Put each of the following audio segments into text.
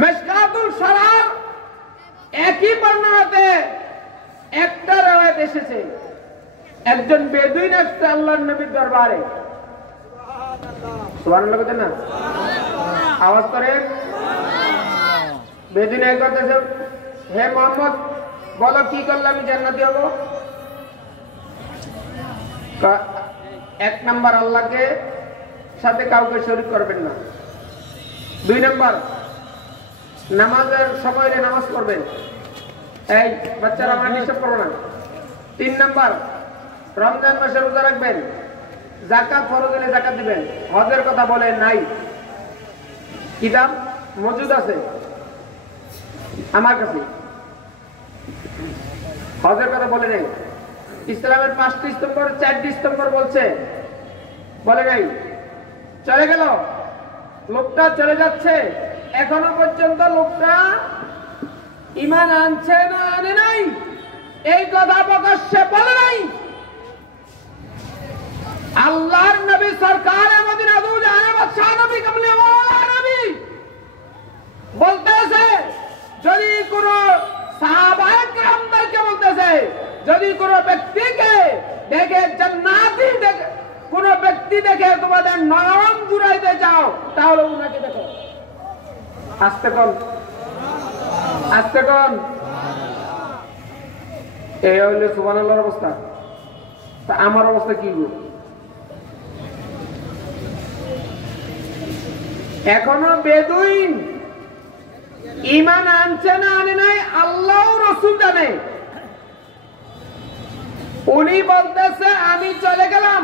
মিশকাতুল শরার একই বর্ণনাতে একটা রাওয়ায়াত এসেছে, একজন বেদুইন আসছে আল্লাহর নবীর দরবারে। সুবহানাল্লাহ বলেন না? আওয়াজ করেন। বেদুইন বলতেছে, হে মুহাম্মদ, বলো কি করলে আমি জান্নাতি হব? এক নাম্বার, আল্লাহকে সাথে কাউকে শরীক করবেন না। 2 নাম্বার, নামাজের সময়ে নামাজ পড়বেন। এই বাচ্চারা আমার ডিস্টার্ব করো না। 3 নাম্বার, রমজান মাসে রোজা রাখবেন। যাকাত ফরজ হলে যাকাত দিবেন। হজের কথা বলে নাই, কিতাব মজুদ আছে আমার কাছে, হজের কথা বলে নাই। ইসলামের 5টি স্তম্ভের 4টি স্তম্ভ বলছে, বলে নাই। চলে গেল, লোকটা চলে যাচ্ছে, এখনো পর্যন্ত লোকটা ঈমান আনছে না আনে নাই, এই কথা প্রকাশ্যে বলে নাই। আল্লাহর নবী সরকার মদিনা দু জাহানের বাদশা নবী কামলে ওয়ালা নবী বলতেছে, যদি কোন সাহাবায়ে কেরামদেরকে বলতেছে, যদি কোন ব্যক্তিকে দেখে জান্নাতি দেখে, কোন ব্যক্তি দেখে তোমাদের নয়ন জুড়াইতে চাও, তাহলে উনাকে দেখো। আস্তে কোন, আস্তে কোন। এই হইলে সুবহানাল্লাহর অবস্থা। তা আমার অবস্থা কি গো? এখনো বেদুইন ঈমান আনছে না আনে নাই, আল্লাহ রাসূল জানে। উনি বলতেছে, আমি চলে গেলাম,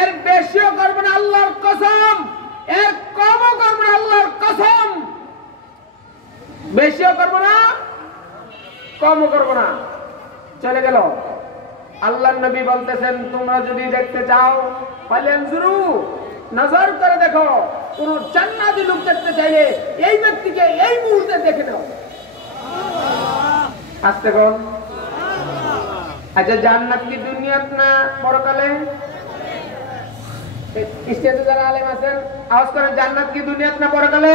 এর বেশিও করব না আল্লাহর কসম, এর কমও করব না আল্লাহর কসম। বেশিও করব না, কমও করব না। চলে গেল। আল্লাহর নবী বলতেছেন, তোমরা যদি দেখতে চাও, ফালানজুরু, নজর করে দেখো, কোন জান্নাতি লোক দেখতে চাইলে এই ব্যক্তিকে এই মুহূর্তে দেখে নাও। আস্তে কোন। আচ্ছা, জান্নাত কি দুনিয়াত না পরকালে? স্টেজে যারা আলেম আছেন আওয়াজ করেন, জান্নাত কি দুনিয়াত না পরকালে?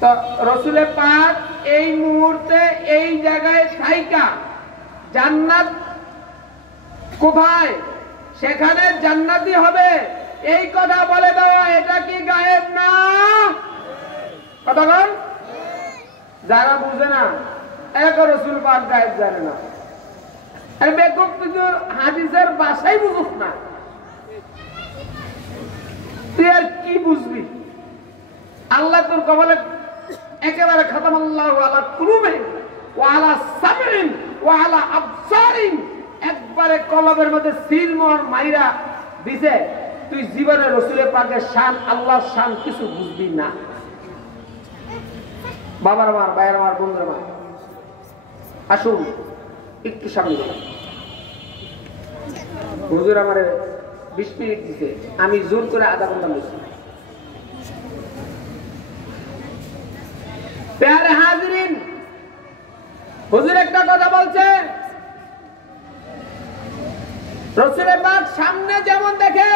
তো রাসূল পাক এই মুহূর্তে এই জায়গায় থাইকা জান্নাত কোথায়, সেখানে জান্নাতি হবে, এই কথা বলে দেওয়া, এটা কি গায়েব না? কথা বল। যারা বুঝে না, এক রাসূল পাক গায়েব জানে না। আর বেকুব তুই হাদিসের ভাষাই বুঝুস না, তুই আর কি বুঝবি? আল্লাহ তোর কবলে একেবারে খাতামাল্লাহু আলা কুলুবিহিম ওয়া আলা সামইহিম ওয়া আলা আবসারিহিম, একবারে কলবের মধ্যে সিলমোহর মাইরা দিছে। তুই জীবনে রাসূলের পাকের শান, আল্লাহর শান কিছু বুঝবি না। বাবার আমার, ভাইয়ের আমার, বন্ধুরা আমার, আসুন একটু সামনে। হুজুর আমার 20 মিনিট দিছে, আমি জোর করে আধা ঘন্টা বলছি। প্যারে হাজিরিন, হুজুর একটা কথা বলছে, রাসূলের পাক সামনে যেমন দেখে,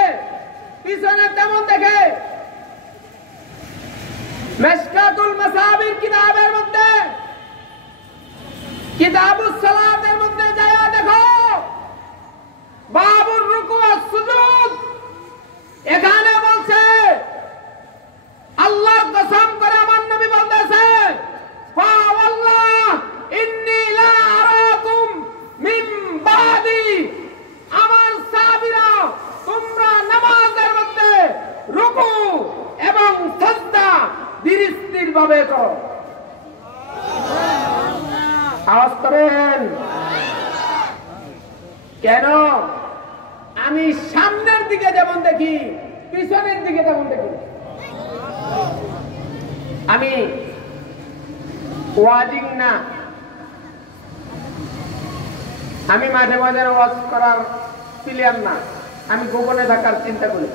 পিছনে তেমন দেখে। মিশকাতুল মাসাবির কিতাবের মধ্যে, কিতাবুস সালাতের মধ্যে যায়া দেখো, বাবুর রুকু ওয়াস সুজুদ, এখানে বলছে, আল্লাহর কসম করে আমার নবী বলতেছে, ফা ওয়াল্লাহ ইন্নী লা আরাকুম মিন বাদি, আমার সাহাবীরা তোমরা নামাজের মধ্যে রুকু এবং সিজদা ধীর ভাবে করো। আওয়াজ করেন। কেন? আমি সামনের দিকে যেমন দেখি, পিছনের দিকে তেমন দেখি। আমি ওয়াজিং না, আমি মাঝে মাঝে ওয়াজ করার প্লেয়ার না, আমি গোপনে থাকার চিন্তা করি।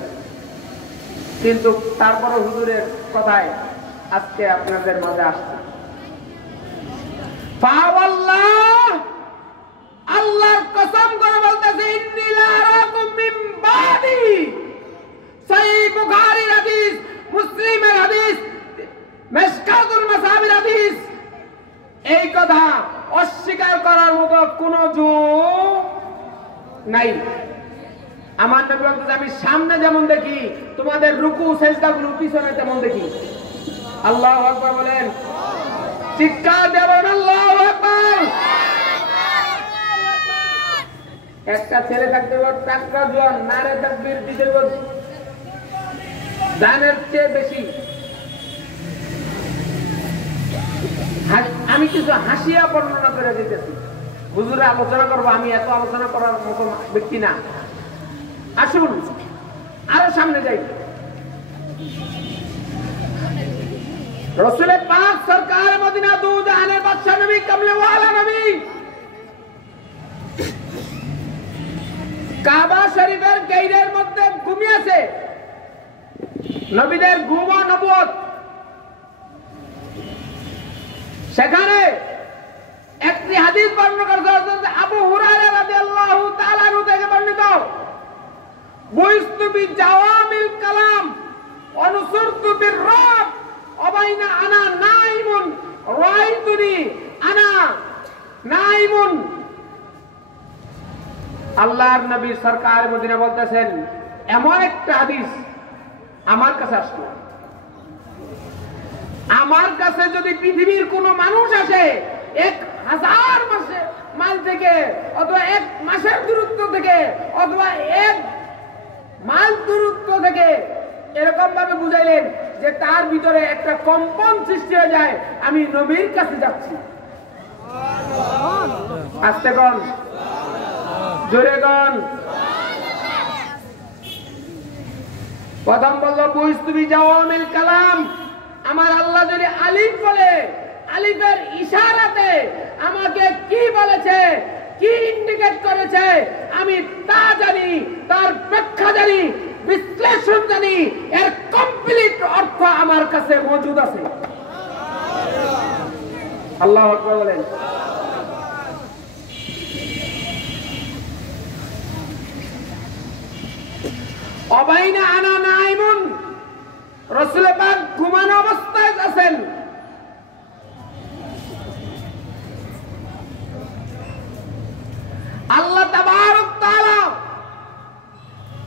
কিন্তু তারপরে হুজুরের কথায় আজকে আপনাদের মাঝে আসছে। আল্লাহর কসম করে বলতেছে, ইন্নী লা আরাকুম মিন বাদি। সহিহ বুখারীর হাদিস, মুসলিমের হাদিস মিশকাতুল মাসাবির হাদিস। এই কথা অস্বীকার করার মতো কোনো যুগ নাই। আমার নবী বলতেছে আমি সামনে যেমন দেখি তোমাদের রুকু সেজদাগুলো পিছনে তেমন দেখি। আল্লাহু আকবার বলেন, চিৎকার দেবেন আল্লাহু আকবার। একটা ছেলে থাকতে টাকা জন নারে তাকবীর দিতে জানের চেয়ে বেশি। আমি কিছু হাসিয়া বর্ণনা করে দিতেছি, হুজুরে আলোচনা করবো, আমি এত আলোচনা করার মতো ব্যক্তি না। আসুন আরো সামনে যাই। রসুলের পাক সরকার মদিনা দু জাহানের বাদশা নবী কামলে ওয়ালা নবী কাবা শরীফের গেইটের মধ্যে ঘুমিয়েছে। নবীদের ঘুম ও নবুয়ত। সেখানে একটি হাদিস বর্ণনা করেছে আবু হুরায়রা রাদিয়াল্লাহু তাআলা আনহু থেকে বর্ণিত, বুইস্তু বিজাওয়ামিল কালাম ওয়া নুসরতু বিররাব ওয়া বাইনা আনা নাইমুন রাআইতুনি আনা নাইমুন। আল্লাহর নবী সরকার মদিনা বলতেছেন, এমন একটা হাদিস আমার কাছে আসলো, আমার কাছে যদি পৃথিবীর কোন মানুষ আসে 1000 মাইল থেকে অথবা 1 মাসের দূরত্ব থেকে অথবা 1 মাইল দূরত্ব থেকে, এরকম ভাবে বুঝাইলেন যে তার ভিতরে একটা কম্পন সৃষ্টি হয়ে যায়, আমি নবীর কাছে যাচ্ছি। আস্তে গন, জোরে গন। প্রথম বলল বুইস্তু বিজাওয়ামিল কালাম, আমার আল্লাহ যদি আলিফ বলে, আলিফের ইশারাতে আমাকে কি বলেছে, কি ইন্ডিকেট করেছে আমি তা জানি, তার ব্যাখ্যা জানি, বিশ্লেষণ জানি, এর কমপ্লিট অর্থ আমার কাছে মজুদ আছে। আল্লাহু আকবার বলেন। অবাইনা আনা নাইমুন, রাসূল পাক ঘুমানো অবস্থায় আছেন। আল্লাহ তাবারক তাআলা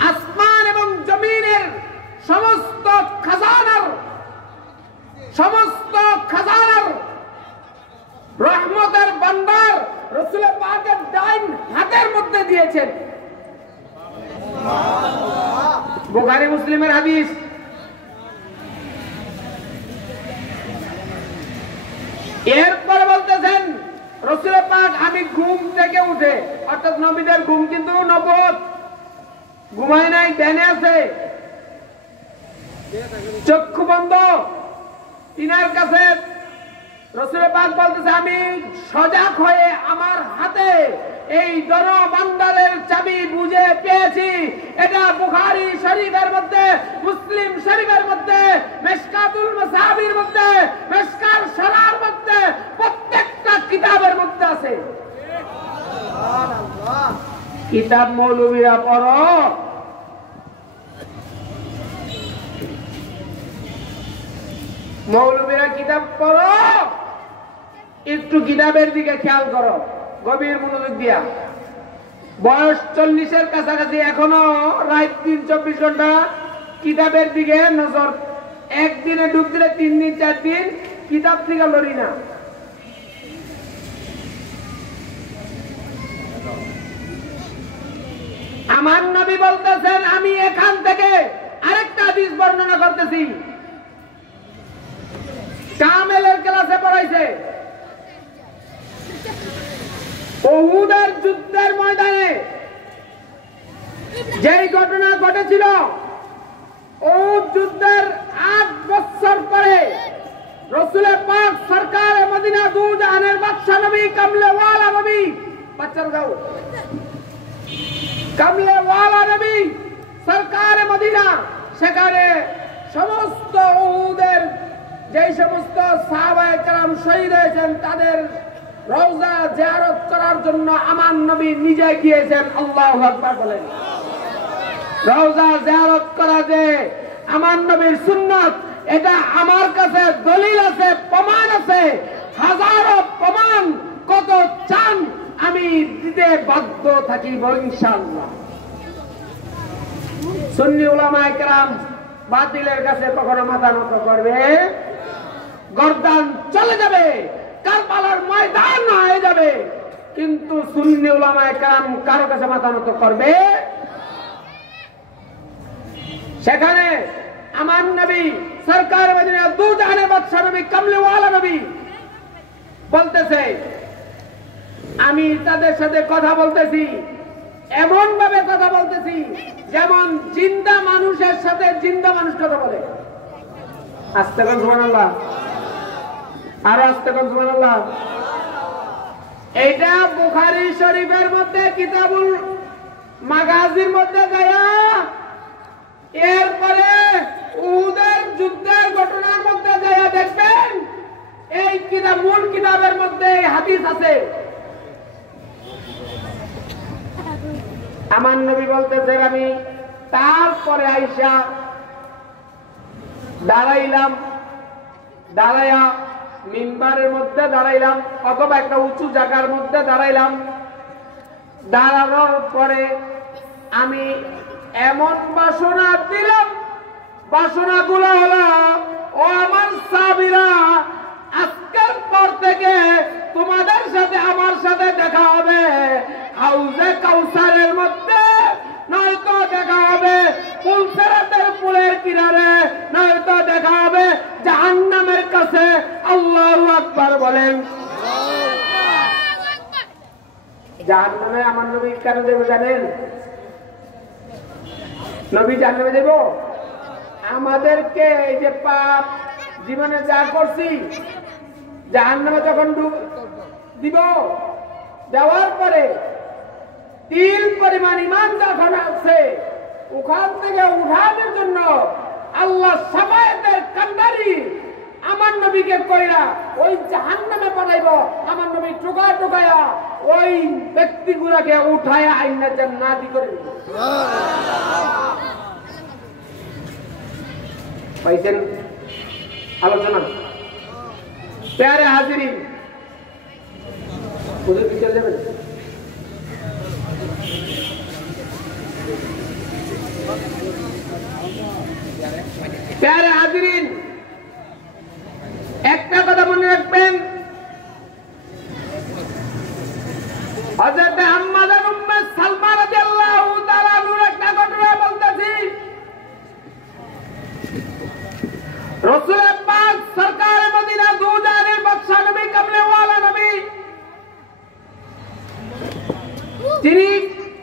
আসমান এবং জমিনের সমস্ত খাজানার রহমতের ভান্ডার রাসূল পাকের ডাইন হাতের মধ্যে দিয়েছেন। বুখারী মুসলিমের হাদিস। এরপর বলতেছেন রাসূল পাক আমি ঘুম থেকে উঠে, অর্থাৎ নবীদের ঘুম কিন্তু নবুয়ত, ঘুমায় নাই, ধ্যানে আছে, চক্ষু বন্ধ। তিনার কাছে রাসূল পাক বলতেছে আমি সজাগ হয়ে আমার হাতে এই ধন ভান্ডারের চাবি বুঝে পেয়েছি। এটা বুখারী শরীফের মধ্যে, মুসলিম শরীফের মধ্যে, মিশকাতুল মাসাবির মধ্যে, মিশকার শরার মধ্যে, প্রত্যেকটা কিতাবের মধ্যে আছে। সুবহানাল্লাহ। কিতাব মৌলবীরা পড়ো, মৌলবীরা কিতাব পড়ো, একটু কিতাবের দিকে খেয়াল করো, গভীর মনোযোগ দিয়া। বয়স 40-এর কাছাকাছি, এখনো রাত 3-24 ঘন্টা কিতাবের দিকে নজর। একদিনে ডুব দিলে 3 দিন 4 দিন কিতাব থেকে লড়ি না। আমার নবী বলতেছেন আমি এখান থেকে আরেকটা হাদিস বর্ণনা করতেছি, কামেলের ক্লাসে পড়াইছে। উহুদের যুদ্ধের ময়দানে যেই ঘটনা ঘটেছিল, উহুদ যুদ্ধের 8 বছর পরে রাসূল পাক সরকার মদিনা দু জাহানের বাদশা নবী কামলে ওয়ালা নবী, বাচ্চার গাও কামলে ওয়ালা নবী সরকার মদিনা, সেখানে সমস্ত উহুদের যে সমস্ত সাহাবায়ে কেরাম শহীদ হয়েছেন তাদের রওজা জিয়ারত করার জন্য আমার নবী নিজে গিয়েছেন। আল্লাহু আকবার বলেন। রওজা জিয়ারত করা যে আমার নবীর সুন্নাত, এটা আমার কাছে দলিল হাজারো প্রমাণ কত চান আমি দিতে বাধ্য থাকিব ইনশাআল্লাহ। সুন্নি উলামায়ে কেরাম বাতিলের কাছে কখনো মাথা নত করবে, গর্দান চলে যাবে, কারবালার ময়দান হয়ে যাবে, কিন্তু সুন্নি উলামায়ে কেরাম কারো কাছে মাথা নত করবে। সেখানে আমার নবী সরকার মদিনা দু জাহানের বাদশা নবী কামলিওয়ালা নবী বলতেছে, আমি তাদের সাথে কথা বলতেছি, এমন ভাবে কথা বলতেছি যেমন জিন্দা মানুষের সাথে জিন্দা মানুষ কথা বলে। আস্তে করে সুবহানাল্লাহ, আর আস্তে করে সুবহানাল্লাহ। এইটা বুখারী শরীফের মধ্যে কিতাবুল মাগাজির মধ্যে গায়া, এরপরে উহুদের যুদ্ধের ঘটনার মধ্যে গায়া দেখবেন এই কিতাব মূল কিতাবের মধ্যে হাদিস আছে। আমার নবী বলতেছে, আমি তারপরে আইসা দাঁড়াইলাম, দাঁড়াইয়া মিম্বারের মধ্যে দাঁড়াইলাম অথবা একটা উঁচু জায়গার মধ্যে দাঁড়াইলাম। দাঁড়ানোর পরে আমি এমন বাসনা দিলাম, বাসনাগুলো হলো, ও আমার সাহাবীরা, আজকের পর থেকে তোমাদের সাথে আমার সাথে দেখা হবে হাউজে কাউসারের মধ্যে, নয়তো দেখা হবে পুলসেরাতের পুলের কিনারে, নয়তো দেখা হবে জাহান্নামের কাছে। আল্লাহু আকবার বলেন। জাহান্নামে আমার নবী কেন দেব জানেন? নবী জাহান্নামে দেব আমাদেরকে এই যে পাপ জীবনে যা করছি জাহান্নামে যখন দিব, দেওয়ার পরে তিল পরিমাণ ঈমান যখন আছে ওখান থেকে উঠানোর জন্য আল্লাহ শাফায়াতের কান্ডারি আমার নবীকে কইরা ওই জাহান্নামে পাঠাইব। আমার নবী টোকায় টোকায়া ওই ব্যক্তিগুলোকে উঠায়া আইনা জান্নাতি করে দিব। পাইছেন আলোচনা? প্যারে হাজিরিন, হুজুর কি চলে যাবেন? প্যারে হাজিরিন, একটা কথা মনে রাখবেন, হযরত আম্মার উম্মে সালমা রাদিয়াল্লাহু তাআলা আনহার একটা ঘটনা বলতেছি। রাসূল পাক সরকার মদিনা দু জাহানের বাদশা নবী কামলিওয়ালা নবী, তিনি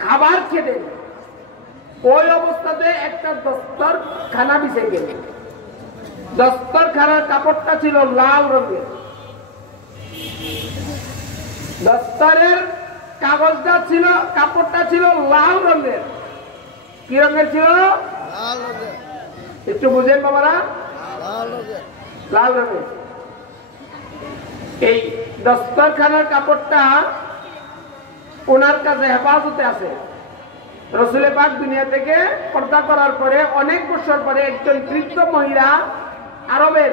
খাবার খেতেন, ওই অবস্থাতে একটা দস্তরখানা বিছিয়ে গেলেন। দস্তরখানার কাপড়টা ছিল লাল রঙের, দস্তরের কাগজটা ছিল, কাপড়টা ছিল লাল রঙের। কি রঙের ছিল? একটু বুঝেন বাবারা, লাল রঙের। এই দস্তরখানার কাপড়টা ওনার কাছে হেফাজতে আছে। রাসূল পাক দুনিয়া থেকে পর্দা করার পরে অনেক বছর পরে একজন বৃদ্ধ মহিলা আরবের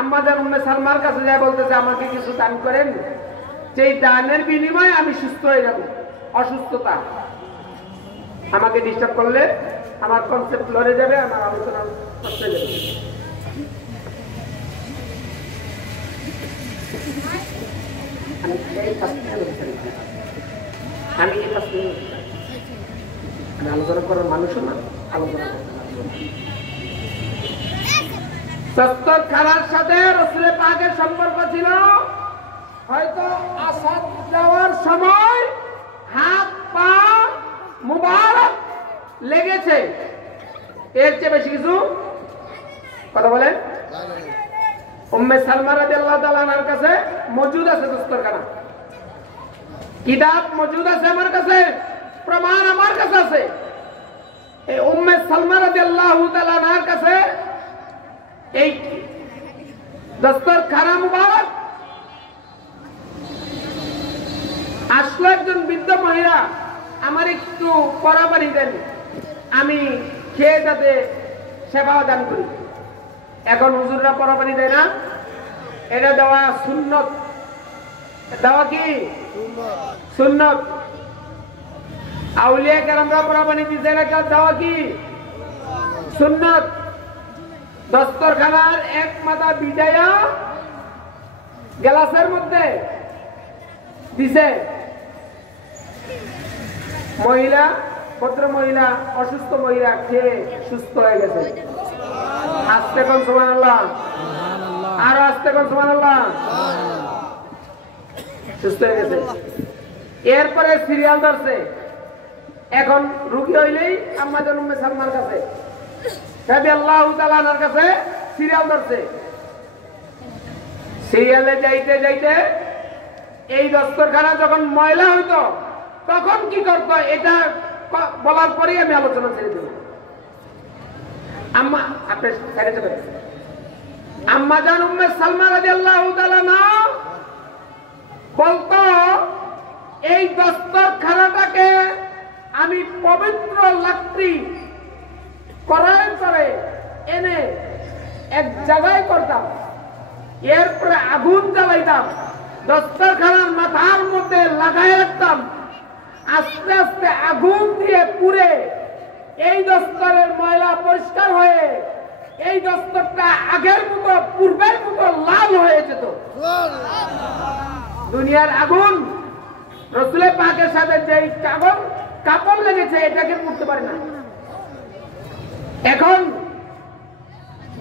আম্মাজান উম্মে সালমার কাছে যায়, বলতেছে আমাকে কিছু দান করেন, যেই দানের বিনিময়ে আমি সুস্থ হয়ে যাব। অসুস্থতা আমাকে ডিস্টার্ব করলে আমার কনসেপ্ট লড়ে যাবে, আমার আলোচনা নষ্ট হয়ে যাবে। আমি আলোচনা করার মানুষও না, আলোচনা দস্তরখানার সাথে রাসূল পাকের সম্পর্ক ছিল। হয়তো আসাদ যাওয়ার সময় হাত পা মুবারক লেগেছে, এর চেয়ে বেশি কিছু কথা বলেন। উম্মে সালমা রাদিয়াল্লাহু তাআলা আনহার কাছে মজুদ আছে দস্তরখানা, কিতাব মজুদ আছে আমার কাছে, প্রমাণ আমার কাছে আছে। এই উম্মে সালমা রাদিয়াল্লাহু তাআলা আনহার কাছে এই দস্তরখানা মুবারক আসলো। একজন বৃদ্ধ মহিলা, আমার একটু পরামর্শ দেন, আমি খেয়ে যাতে সেবা দান করি। এখন হুজুররা পরামর্শ দেয় না, এটা দেওয়া সুন্নত। দেওয়া কি সুন্নত? আউলিয়া কেরামরা পরাবানি দিতে দেওয়া কি সুন্নত। দস্তরখানার এক মাথা বিজায়া গ্লাসের মধ্যে দিছে। মহিলা, ভদ্র মহিলা, অসুস্থ মহিলা খেয়ে সুস্থ হয়ে গেছে। আস্তে কোন সুবহানাল্লাহ, আর আস্তে কোন সুবহানাল্লাহ। সুস্থ হয়ে গেছে। এরপরে সিরিয়াল ধরছে। এখন রুগী হইলেই আম্মা জান উম্মে সালমার কাছে, রাদিয়াল্লাহু তাআলা আনহার কাছে সিরিয়াল ধরছে। সিরিয়ালে যাইতে যাইতে এই দস্তরখানা যখন ময়লা হইতো তখন কি করতো, এটা বলার পরেই আমি আলোচনা ছেড়ে দেব। আম্মা আপনি ছেড়ে দেবেন। আম্মা জান উম্মে সালমা রাদিয়াল্লাহু তাআলা না বলতো, এই দস্তরখানাটাকে আমি পবিত্র লাকড়ি করার পরে এনে এক জায়গায় করতাম, এরপরে আগুন জ্বালাইতাম, দস্তরখানার মাথার মধ্যে লাগাই রাখতাম, আস্তে আস্তে আগুন দিয়ে পুড়ে এই দস্তরের ময়লা পরিষ্কার হয়ে এই দস্তরটা আগের মতো পূর্বের মতো লাল হয়ে যেত। দুনিয়ার আগুন রাসূলের পাকের সাথে যে কাপড় লেগেছে এটাকে পুড়তে পারে না। এখন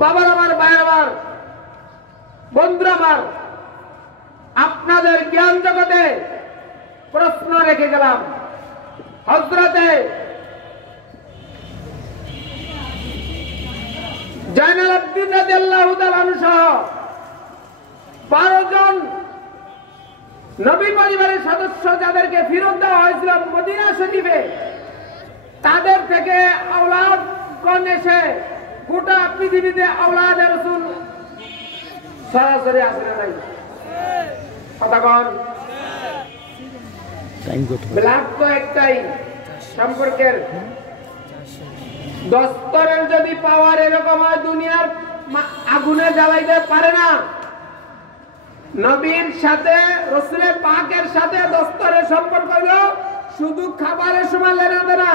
বাবার আমার, ভাইয়ের আমার, বন্ধুরা আমার, আপনাদের জ্ঞান জগতে প্রশ্ন রেখে গেলাম। হযরতে জয়নুল আবেদিন রাদিয়াল্লাহু তাআলা সহ 12 জন নবী পরিবারের সদস্য যাদেরকে ফিরত দেওয়া হয়েছিল মদিনা শরীফে, তাদের থেকে আওলাদগণ এসে গোটা পৃথিবীতে আওলাদে রাসূল সরাসরি আসলে নাই। কতক্ষণ ব্লাড তো একটাই সম্পর্কের। দস্তরের যদি পাওয়ার এরকম হয় দুনিয়ার আগুনে জ্বালাইতে পারে না। নবীর সাথে রাসূলের পাকের সাথে দস্তরের সম্পর্ক হলো শুধু খাবারের সময় লেনা দেনা,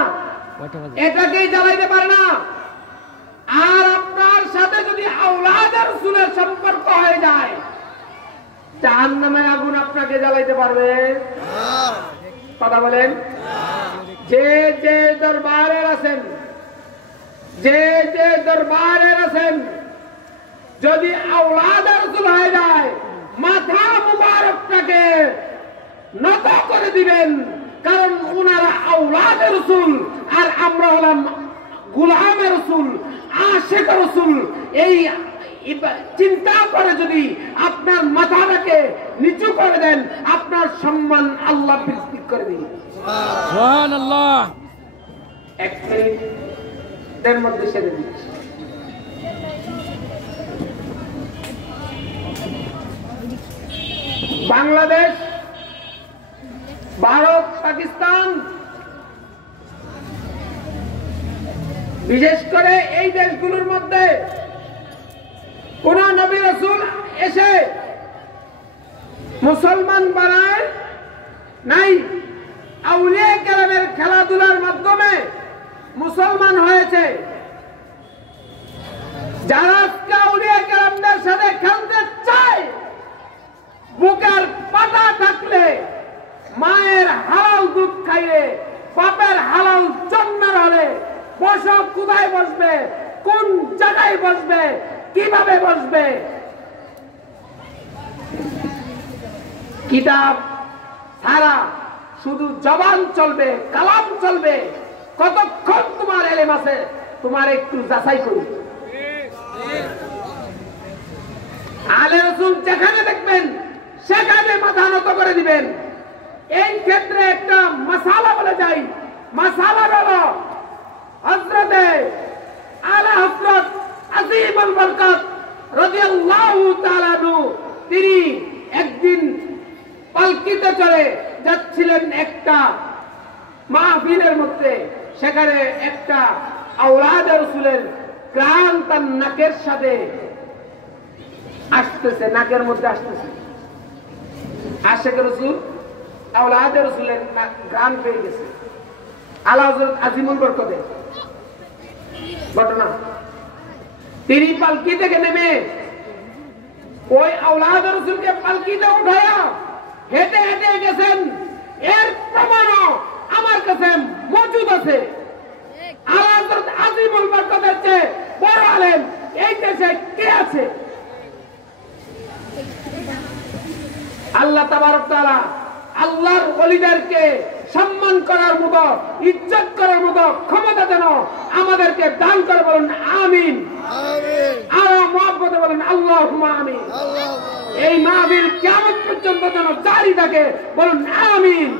এটাকেই জ্বালাইতে পারে না। আর আপনার সাথে যদি আওলাদে রাসূলের সম্পর্ক হয়ে যায়, জাহান্নামের আগুন আপনাকে জ্বালাইতে পারবে? কথা বলেন। যে যে দরবারের আছেন, যে যে দরবারের আছেন, যদি আওলাদে রাসূল হয়ে যায়, মাথা মুবারকটাকে নত করে দিবেন, কারণ ওনারা আওলাদে রাসূল আর আমরা হলাম গোলামে রাসূল, আশিক রাসূল। এই চিন্তা করে যদি আপনার মাথাটাকে নিচু করে দেন, আপনার সম্মান আল্লাহ বৃদ্ধি করে দিন। সুবহানাল্লাহ। 1 মিনিটের মধ্যে সেরে দিচ্ছি। বাংলাদেশ, ভারত, পাকিস্তান, বিশেষ করে এই দেশগুলোর মধ্যে কোন নবী রাসূল এসে মুসলমান বানায় নাই। আউলিয়া কেরামের খেলাধুলার মাধ্যমে মুসলমান হয়েছে। যারা আউলিয়া কেরামদের সাথে খেলতে চায়, বুকের পাটা থাকলে, মায়ের হালাল দুধ খাইলে, বাপের হালাল জন্মের হলে বসব কোথায় বসবে, কোন জায়গায় বসবে, কিভাবে বসবে, কিতাব ছাড়া শুধু জবান চলবে, কালাম চলবে। কতক্ষণ তোমার এলেম আছে তোমার একটু যাচাই করি। আলে রাসূল যেখানে দেখবেন সেখানে মাথা নত করে দিবেন। এই ক্ষেত্রে একটা মাসালা বলে যাই। মাসালা হলো হযরতে আলা হযরত আজিমুল বরকত রাদিয়াল্লাহু তাআলা আনহু, তিনি একদিন পালকিতে চড়ে যাচ্ছিলেন একটা মাহফিলের মধ্যে। সেখানে একটা আওলাদে রাসূলের গ্রাম তার নাকের সাথে আসতেছে, নাকের মধ্যে আসতেছে। আশিক রাসূল আওলাদে রাসূলের গান পেয়ে গেছে আলা হযরত আজিমুল বরকতে ঘটনা। তিনি পালকি থেকে নেমে ওই আওলাদে রাসূলকে পালকিতে উঠায়া হেঁটে হেঁটে গেছেন। এর প্রমাণও আমার কাছে মজুদ আছে। আলা হযরত আজিমুল বরকতের চেয়ে বড় আলেম এই দেশে কে আছে? আল্লাহ তাবারক তাআলা আল্লাহর ওলিদেরকে সম্মান করার মতো, ইজ্জত করার মতো ক্ষমতা যেন আমাদেরকে দান করে, বলেন আমিন। আর মুহাব্বতে বলেন আল্লাহুম্মা আমিন। এই মাহফিল কিয়ামত পর্যন্ত যেন জারি থাকে, বলেন আমিন।